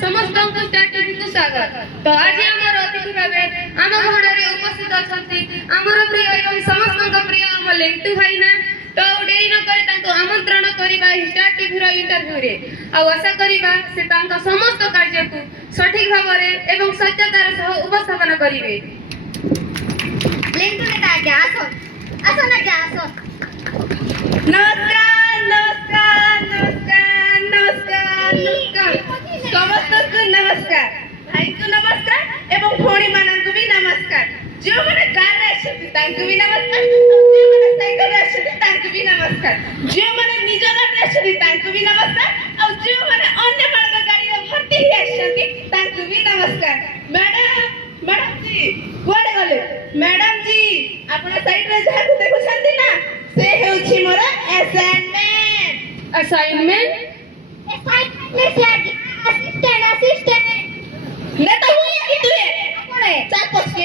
समस्त start TV स्वागत। तो आज आमर अतिथि भावे आम घरे उपस्थित अछंती आमर प्रिय एवं समस्त प्रिय आम लेंटू भाईना। तो डेरी न करे तांको आमंत्रण करिबा स्टार्ट टिभि रो इंटरव्यू रे आ आशा करिबा से तांका समस्त कार्य को सठिक भाबरे एवं सत्यतार सह उपस्थापन करिवे। लेंटू नेता आगे आसो आसो ना क्या आसो। नमस्कार नमस्कार नमस्कार नमस्कार नमस्कार समस्त नमस्कार भाई को नमस्कार एवं भौणी मानक भी नमस्कार। जो माने कार रे आछथि तांको भी नमस्कार, जो माने साइकल रे आछथि तांको भी नमस्कार, जो माने निज गाड़ी रे आछथि तांको भी नमस्कार और जो माने अन्य मानक गाड़ी रे भर्ती ही आछथि तांको भी नमस्कार। मैडम जी कोड गले मैडम जी आपण साइड रे जहा को देखु छथि ना से हेउछि मोर असाइनमेंट। ले से आगे असिस्टेंट नेता हुई कि तू कोने चार पछ के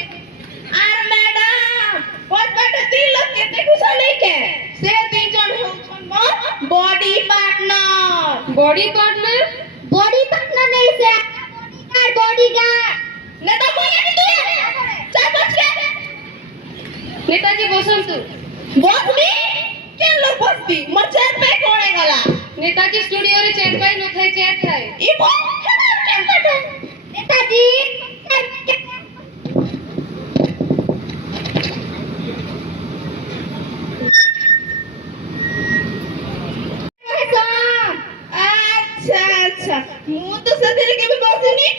आर मैडम बहुत बट तीन लोग के देखु छ नहीं के से तीन जन हेउछन more body partner body partner नहीं से बॉडीगार्ड नेता हुई कि तू चार पछ के नेताजी बसंतु बसनी के लोग बसती मोर चेयर पे कोणे गला नेताजी स्टूडियो रे चेयर पाई न थाए चेयर थाए ई बहुत नेताजी अच्छा अच्छा मु तो सदरे के भी बसनी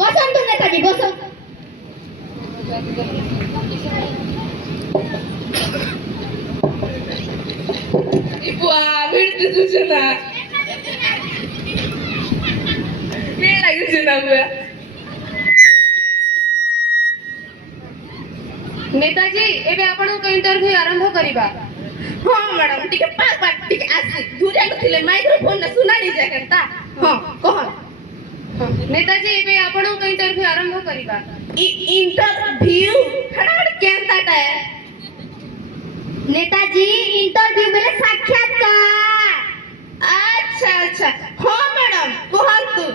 बसंतु नेताजी बसंतु इपुआ भिड़ती सुचना ये लगी सुना बुआ नेताजी एबे आपण को इंटरव्यू आरंभ करिबा। हां मैडम टिके पाक टिके आसी दूर आके थिले माइक्रोफोन न सुना नहीं जाय करता। हां कह नेताजी एबे आपण को इंटरव्यू आरंभ करिबा। इंटरव्यू खड़ा केनता टा नेताजी इंटरव्यू बेले साक्षात्कार। अच्छा अच्छा हां मैडम कहंतु।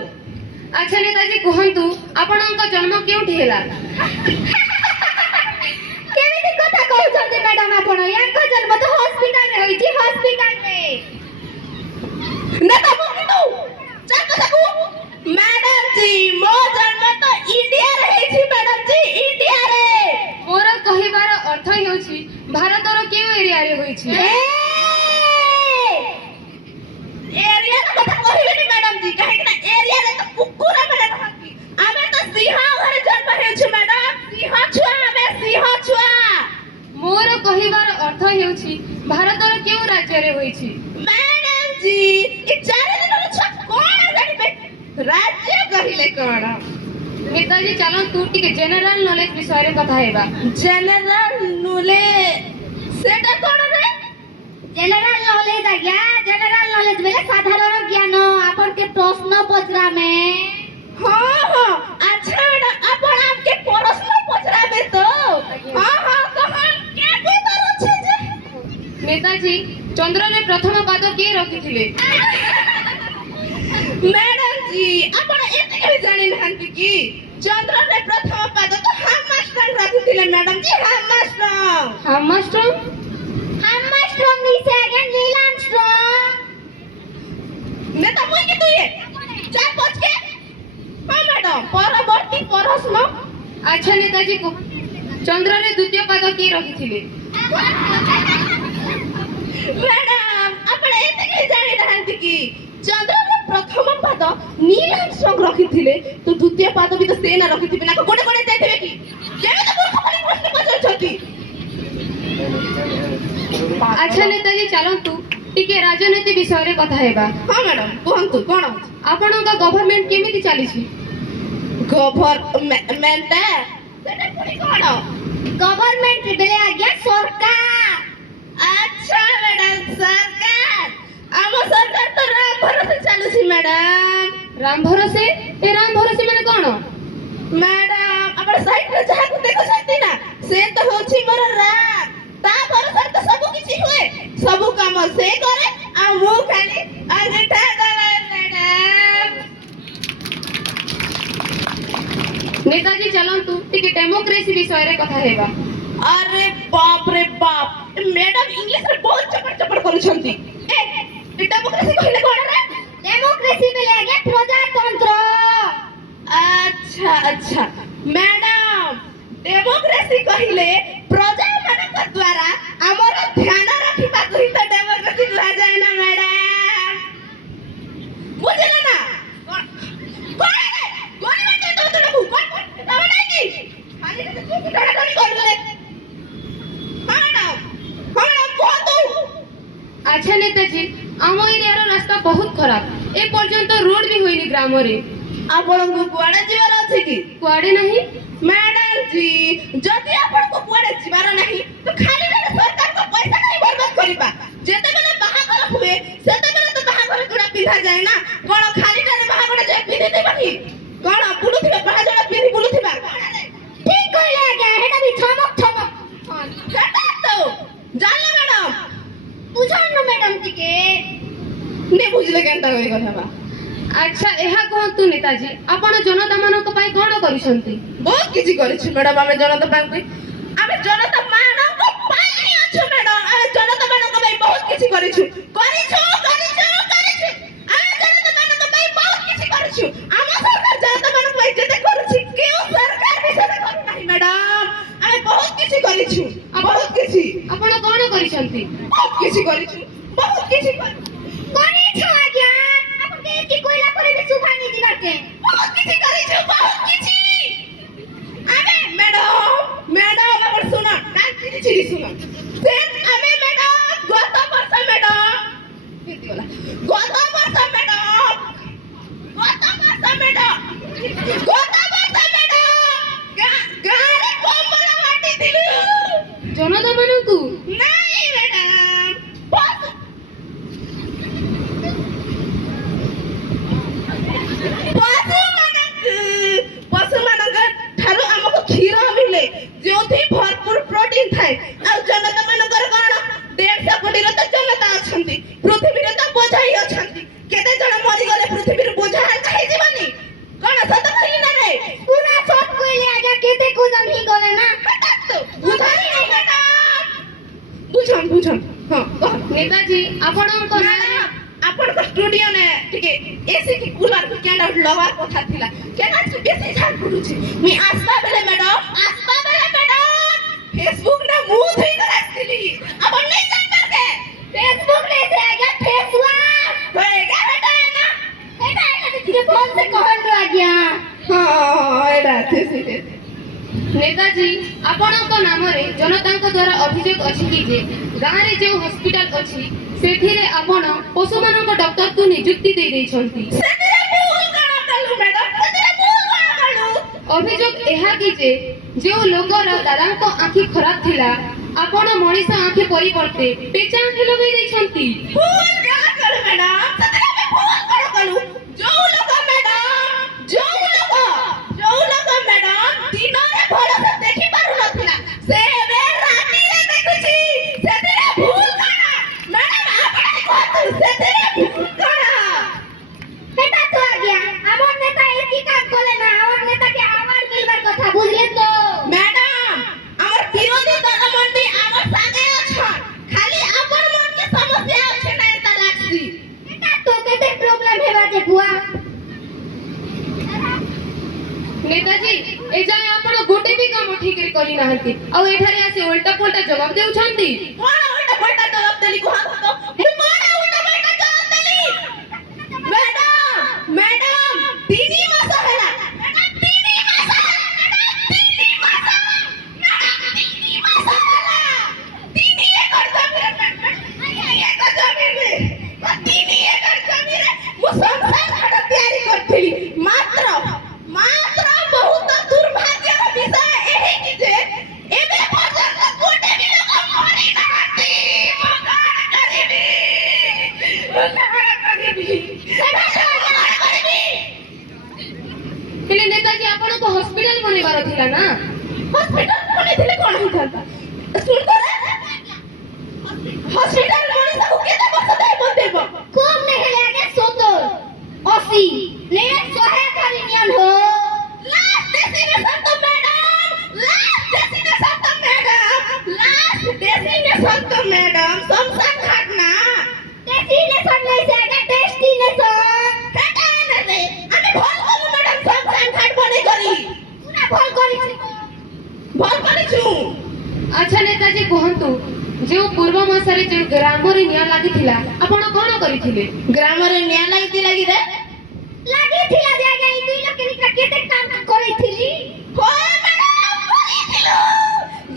अच्छा नेताजी कहंतु आपण को जन्म केउठी हैला। केमिति कथा कहउछन्ते मैडम आपण यांको जन्म तो हॉस्पिटल रे होई छी हॉस्पिटल में नेता बोली तू चल कथा को मैडम जी मो जन्म तो इंडिया रे होई छी मैडम जी इंडिया रे। मोर कहिबार अर्थ हेउछि भारतर केउ एरिया रे होई छी। एरिया कथा कहबेनी मैडम जी काहे कि ना एरिया रे तो कुकुरा माने रहती आमे तो सिंह घरे जन्म हेउ छी मैडम सिंह छुआ आमे सिंह छुआ। मोर कहिबार अर्थ हेउछि भारतर केउ राज्य रे होई छी। मैडम जी ए चार दिन रो छ कोन जानिबे राज्य कहिले कोन। नेताजी चलो तू टिके जनरल नॉलेज विषय रे कथा हेबा। जनरल नॉलेज सेटा कोन रे जनरल नॉलेज आज्ञा जनरल नॉलेज बेले साधारण ज्ञान आपण के प्रश्न पचरा में। हां हां अच्छा मैडम आपण आपके प्रश्न पचराबे तो हां हां कहन के बार अछि जे नेताजी चंद्र रे प्रथम पाद के रखिथिले। मैडम जी आपण एते के जानि नहंती की चंद्र रे प्रथम पाद तो हम मास्टर रखिथिले मैडम जी हम मास्टर Armstrong नहीं से आज्ञा नील आर्मस्ट्रॉन्ग। नेता मुई के तू ये चार पांच के हां मैडम परवर्ती प्रश्न। अच्छा नेताजी को चंद्र रे द्वितीय पाद के रखिथिले। मैडम आपण एते के जानि नहंती की चंद्र रे प्रथम पाद नील आर्मस्ट्रॉन्ग रखिथिले तो द्वितीय पाद भी तो से ना रखिथिबे ना कोडे कोडे जाइथिबे की केमे तो मूर्ख पड़ी प्रश्न पचर छथि। अच्छा नेताजी चलो तू टिके राजनीति विषय रे कथा हेबा। हां मैडम कहंतु कोन आपण का गवर्नमेंट केमिति चली छी। गवर्नमेंट सेटा कोनी कोन गवर्नमेंट बेले आज्ञा सरकार। अच्छा मैडम सरकार हम सरकार तो राम भरोसे चालू छी मैडम। राम भरोसे माने कोन मैडम अपन साइड रे जहा को देखो सकती ना से तो होछि मोर राम ता भरोसे तो सब किछि हुए सब काम से करे आ मु खाली अंगठा दबाए मैडम। नेताजी चलंतु टिके डेमोक्रेसी विषय रे कथा हेबा। अरे बाप रे बाप मैडम इंग्लिश रे बहुत चपड़ चपड़ करूछंती ए डेमोक्रेसी कहले कोन रे डेमोक्रेसी बेले आगे प्रजातंत्र। अच्छा अच्छा मैडम डेमोक्रेसी कहले प्रजा मानक द्वारा हमर ध्यान रखिबा कहि त डेमोक्रेसी कहा जाय ना मैडम बुझले ना कोन रे कोन बात तो तो कोन तो नहीं की खाली तो तू डरा डरी करले मैडम कोतु अच्छा नेताजी आम एरिया रास्ता बहुत खराब ए पर्यंत रोड भी होइनी ग्राम रे आपनको कुआडे जीवार अछि की कुआडे नहीं मैडम जी जदि आपनको कुआडे जीवार नहीं तो खाली रे सरकार को पैसा नहीं बर्बाद करिबा जेते बेले बाहागर हुए सेते बेले तो बाहागर जोड़ा पिधा जाए ना कोन खाली रे बाहागर जे पिधि देबानी कोन बुलुथिबा बाहागर पिधि बुलुथिबा ठीक कहले आगे हेटा भी ठमक ठमक केटा तो जानले मैडम बुझानु मैडम टिके ने बुझले केनता होई कथाबा अच्छा एहा कहतु नेताजी आपण जनता मानक पई कोन करिसंती बहुत किछि करिछि मैडम आमे जनता बैंक आमे जनता मानक पाई अछु मैडम आमे जनता मानक पई बहुत किछि करिछु आमे जनता मानक पई बहुत किछि करिछु आम सरकार जनता मानक पई जेते करूछि केउ सरकार बिषय करू नाही मैडम आमे बहुत किछि करिछु बहुत किछि आपण कोन करिसंती बहुत किछि करिछु बहुत किछि कोनी छ आज्ञा आपन के की कोइला पर भी सुखानी दिबार के बहुत किछि करिछु बहुत किछि आमे मैडम अपन सुना काल किछि सुना से आमे मैडम गत वर्ष मैडम हिंदी वाला गत वर्ष मैडम गारे कोमल वाटी दिलु जनता मानकु नहीं मैडम बस पशु मानक ठारू हमको क्षीर मिले जोथि भरपूर प्रोटीन थाए आ जनता मानकर कोन 150 कोटी रे तो जनता अछंती पृथ्वी रे तो बोझा ही अछंती केते जण मरि गले पृथ्वी रे बोझा खाई जीवानी कोन सत कहली ना रे पूरा सब कोइले आज्ञा केते को जन ही गले ना हटाक तो बुझाई नहीं मैडम बुझम हां नेताजी आपणको ना आपनको स्टूडियो ने टिके एसी की कूलर को केंडा लगा कथा थिला केना से बेसी झाड़ पडुछि मी आस्ता बेले मैडम फेसबुक ना मुंह धोई कर आस्तिली अपन नहीं जान पर के फेसबुक रे से आज्ञा फेसबुक होएगा बेटा ना एटा एटा धीरे फोन से कहन रो आज्ञा हां एडा से नेताजी आपणको नाम रे जनताଙ୍କ द्वारा अभियोग अछि कि जे गां रे जे हॉस्पिटल अछि सेठिरे आपण पशु मानक डॉक्टर को नियुक्ति दे दै छंती सेतिरे भूल करा कलु मैडम सेतिरे भूल करा कलु अभियोग एहा कि जे जो लोकर दादाଙ୍କ आंखी खराब थिला आपण मଣିଷ आंखी परिवर्ते पेचा आंखी लगै दै छंती भूल करा कलु मैडम सेतिरे भूल करा कलु जो लोग मैडम दिनरे भलो से देखि पारु नथिला से बे राती रे देखुची सेतिरे भूल करा मैडम आपण कहतु सेतिरे भूल करा एटा तो आज्ञा हमर नेता एकी काम करे ना हमर नेता के आवाज मिलबार कथा बुझले तो मैडम हमर विरोधी दल मंडी हमर साथे अछन खाली अपन मन के समस्या अछि ना एता लागसी एटा तो केते प्रॉब्लम हेबा जे बुआ नेताजी ए जाय आपण गोटे भी काम ठीक करी नाहंती आ एठारे आसे उल्टा पुल्टा जवाब देउ छंती कोन उल्टा पुल्टा जवाब देली कोन तो मु कोन उल्टा पुल्टा जवाब देली मैडम 3 मास होला मैडम 3 मास होला 3 एकड़ जमीन रे 3 एकड़ जमीन रे मु संसार खड़ा तैयारी करथिली मात्र बहुत दुर्भाग्यर विषय एही कि जे एबे पर्यंत गोटे भी लोक मरि नाहंती हेले नेताजी आपण को हॉस्पिटल बनेबार थिला ना हॉस्पिटल बने थिले कोन होइथांता सुन तो रे हॉस्पिटल बने सब केते वर्ष दे बंदेबो कम ने हेले आगे 70 80 ने 100 करी नियन हो लास्ट देसी में ଅଛୁ। ଆଚ୍ଛା ନେତାଜୀ କୁହନ୍ତୁ, ଯେଉଁ ପୂର୍ବ ମାସରେ ଯେଉଁ ଗ୍ରାମରେ ନିଆଁ ଲାଗିଥିଲା ଆପଣ କଣ କରିଥିଲେ? ଗ୍ରାମରେ ନିଆଁ ଲାଗିଥିଲା କି ରେ? ଲାଗିଥିଲା ଯେ ଆଜ୍ଞା ଏଇ ଦୁଇ ଲୋକ ନିକା କେତେ କାମ କରିଥିଲି। ହଁ ମ୍ୟାଡାମ କରିଥିଲୁ।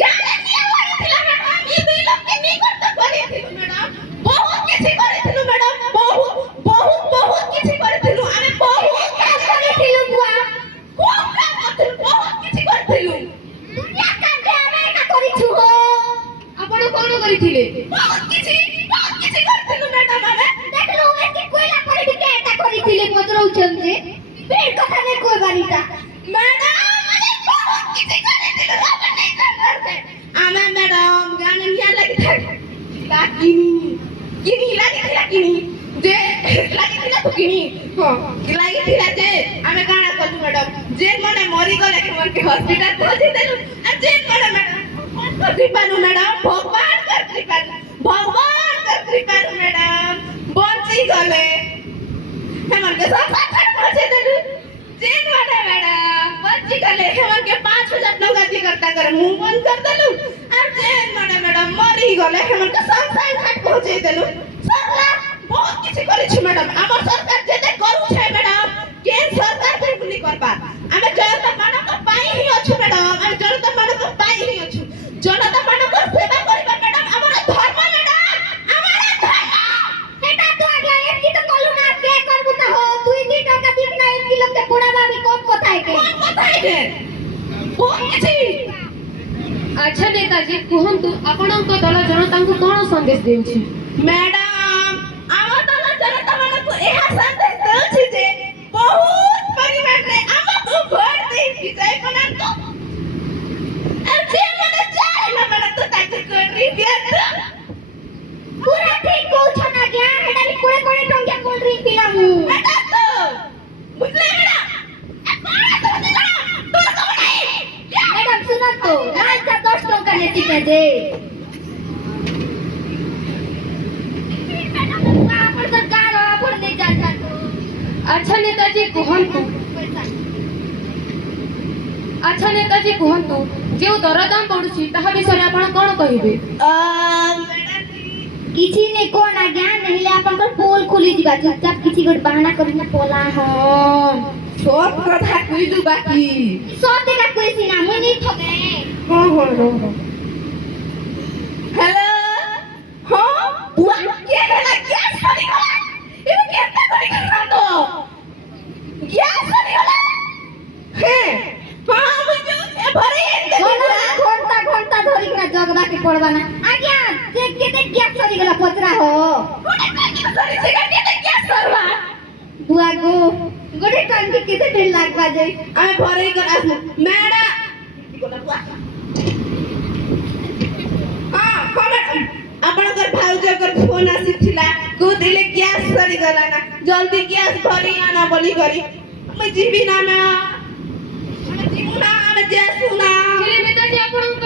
ଗାଁରେ ନିଆଁ ଲାଗିଥିଲା ମ୍ୟାଡାମ। ଏ ଦୁଇ ଲୋକ ନି କରତ କରିଥିଲୁ ମ୍ୟାଡାମ। ବହୁତ କିଛି କରିଥିଲୁ ମ୍ୟାଡାମ। ବହୁତ କିଛି କରିଥିଲୁ। ଆମେ ବହୁତ କାମ କରିଥିଲୁ ବୁଆ। ବହୁତ କିଛି କରିଥିଲୁ। ଦୁନିଆ କାମରେ ଆମେ ଏକା କରିଛୁ ହୋ। ଆପଣ କଣ କରିଥିଲେ? ବହୁତ କିଛି କରିଥିଲୁ ମ୍ୟାଡାମ ଆମେ। ଦେଖିଲୁ ଏତେ କୋଇଲା ପରେ ବି କେଟା କରିଥିଲେ ପଚରଉଛନ୍ତି। ବେଡ କଥା ନେ କହିବାରିଟା। ମ୍ୟାଡାମ ଆମେ ବହୁତ କିଛି କରିଥିଲୁ। ଆମେ ନେଇ ଜାଣତେ। ଆମେ ମ୍ୟାଡାମ ଗାଁରେ ନିଆଁ ଲାଗିଥିଲା କିନି ଲାଗିଥିଲା କିନି ଯେ ଲାଗିଥିଲା ତ କିନି ହଁ ଲାଗିଥିଲା ଯେ ଆମେ କାଣା କଲୁ ମ୍ୟାଡାମ ଯେ ମାନେ ମରିଗଲେ ସେମାନଙ୍କୁ ହସ୍ପିଟାଲ ପହଞ୍ଚେଇ ଦେଲୁ ଆଉ ଯେ ମାନେ ମ୍ୟାଡାମ କୃପାରୁ ମ୍ୟାଡାମ ଭଗବାନ କୃପାରୁ ମ୍ୟାଡାମ ବଞ୍ଚି ଗଲେ ସେମାନଙ୍କୁ ସଂସାର ପହଞ୍ଚେଇ ଦେଲୁ ଯେ ମାନେ ମ୍ୟାଡାମ ବଞ୍ଚି ଗଲେ ସେମାନଙ୍କୁ 5,000 ଟଙ୍କା ଦିକର ତାଙ୍କର ମୁଁହ ବନ୍ଦ କରିଦେଲୁ ଆଉ ଯେ ମାନେ ମ୍ୟାଡାମ ମରିଗଲେ ସେମାନଙ୍କୁ ସଂସାର ଘାଟ ପହଞ୍ଚେଇ ଦେଲୁ ସରଲା ବହୁତ କିଛି କରିଛୁ ମ୍ୟାଡାମ ଆମ ସରକାର ଯେତେ କରୁଛେ ମ୍ୟାଡାମ କେ ସରକାର କେମିତି କରବା ଆମେ ଜନତା ମାନଙ୍କ ପାଇଁ ହିଁ ଅଛୁ ମ୍ୟାଡାମ ଆମେ ଜନତା ମାନଙ୍କ ପାଇଁ ହିଁ ଅଛୁ ଜନତା ମାନଙ୍କ ସେବା କରିବା ମ୍ୟାଡାମ ଆମର ଧର୍ମ ମ୍ୟାଡାମ ଆମର ଧର୍ମ এটা তো আগে এমনি তো কলু না কে করবো তা হো 2 টাকা দিক না এমনি লোককে পোড়াবা আমি কম কথাই কে। কোন কথাই কে ବହୁତ କିଛି ଆଚ୍ଛା ନେତାଜୀ କୁହନ୍ତୁ, ଆପଣଙ୍କ ଦଳ ଜନତାଙ୍କୁ କଣ ସନ୍ଦେଶ ଦେଉଛି? ମ୍ୟାଡାମ ଆମ ଦଳ ଜନତା ମାନଙ୍କୁ ଏହା ସନ୍ଦେଶ ଦେଉଛି ଯେ ବହୁତ ପରିମାଣରେ ଆମକୁ ଭୋଟ ଦେଇ ବିଜୟ କରନ୍ତୁ ଆଉ ଯେଉଁମାନେ ଚାଏ ନ କରନ୍ତୁ ତାକୁ କୋଡ୍ରି ଦିଅନ୍ତୁ পুরা ঠিক কইছ না গিয়া এটা বি কোড়ে কোড়ে টঙ্কা কোল্ড ড্রিঙ্ক পিলামু। এটা তো বুঝলে ম্যাডাম ম্যাডাম শুনুন তো লালটা 10 টাকা নেতি দে। আপন তো গাড় আপন নে যা যা তো। ଆଚ୍ଛା ନେତାଜୀ କୁହନ୍ତୁ, ଯେଉଁ ଦରଦାମ ବଢୁଛି ତାହା ବିଷୟରେ ଆପଣ କଣ କହିବେ? କିଛି ନେ কোন আজ্ঞা নহিলে আপনার পোল খুলি দিবা চুপচাপ কিছু করে বাহানা করি না পোলা হন সব কথা কইলু বাকি সব দেখা কইছি না মুই নি ঠকে। হ্যালো হ্যাঁ বুয়া কে হলা গ্যাস সরি গলা এবে কেনটা করি খাতো গ্যাস সরি গলা হ্যাঁ হ্যাঁ বুঝু এ ভরে এন্তে ঘন্টা ঘন্টা ধরি না জগবাকে পড়বা না আজ্ঞা যে কেতে গ্যাস সরি গলা পচরা হো সরি সে কেতে গ্যাস সরবা বুয়া গো গোটে টাঙ্কি কেতে দিন লাগবা যাই আমি ভরে কর আসু ম্যাডাম কোনা বুয়া হ্যাঁ ম্যাডাম ଆପଣଙ୍କର ଭାଉଜଙ୍କର ଫୋନ ଆସିଥିଲା କହୁଥିଲେ ଗ୍ୟାସ ସରିଗଲା ନା ଜଲ୍ଦି ଗ୍ୟାସ ଭରି ଆଣ ବୋଲି କରି ଆମେ ଯିବି ନା ନା ଆମେ ଯିବୁ ନା ଆମେ ଯାସୁ ନା ହେଲେ ନେତାଜୀ ଆପଣଙ୍କ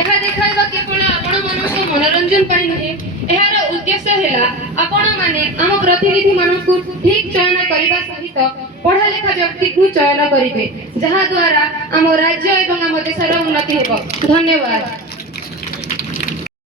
ଏହା ଦେଖାଇବା କେବଳ ଆପଣମାନଙ୍କ ମନୋରଞ୍ଜନ ପାଇଁ ନୁହେଁ, ଏହାର ଉଦ୍ଦେଶ୍ୟ ହେଲା ଆପଣମାନେ ଆମ ପ୍ରତିନିଧିମାନଙ୍କୁ ଠିକ୍ ଚୟନ କରିବା ସହିତ ପଢ଼ା ଲେଖା ବ୍ୟକ୍ତିକୁ ଚୟନ କରିବେ, ଯାହା ଦ୍ୱାରା ଆମ ରାଜ୍ୟ ଏବଂ ଆମ ଦେଶର ଉନ୍ନତି ହେବ। ଧନ୍ୟବାଦ।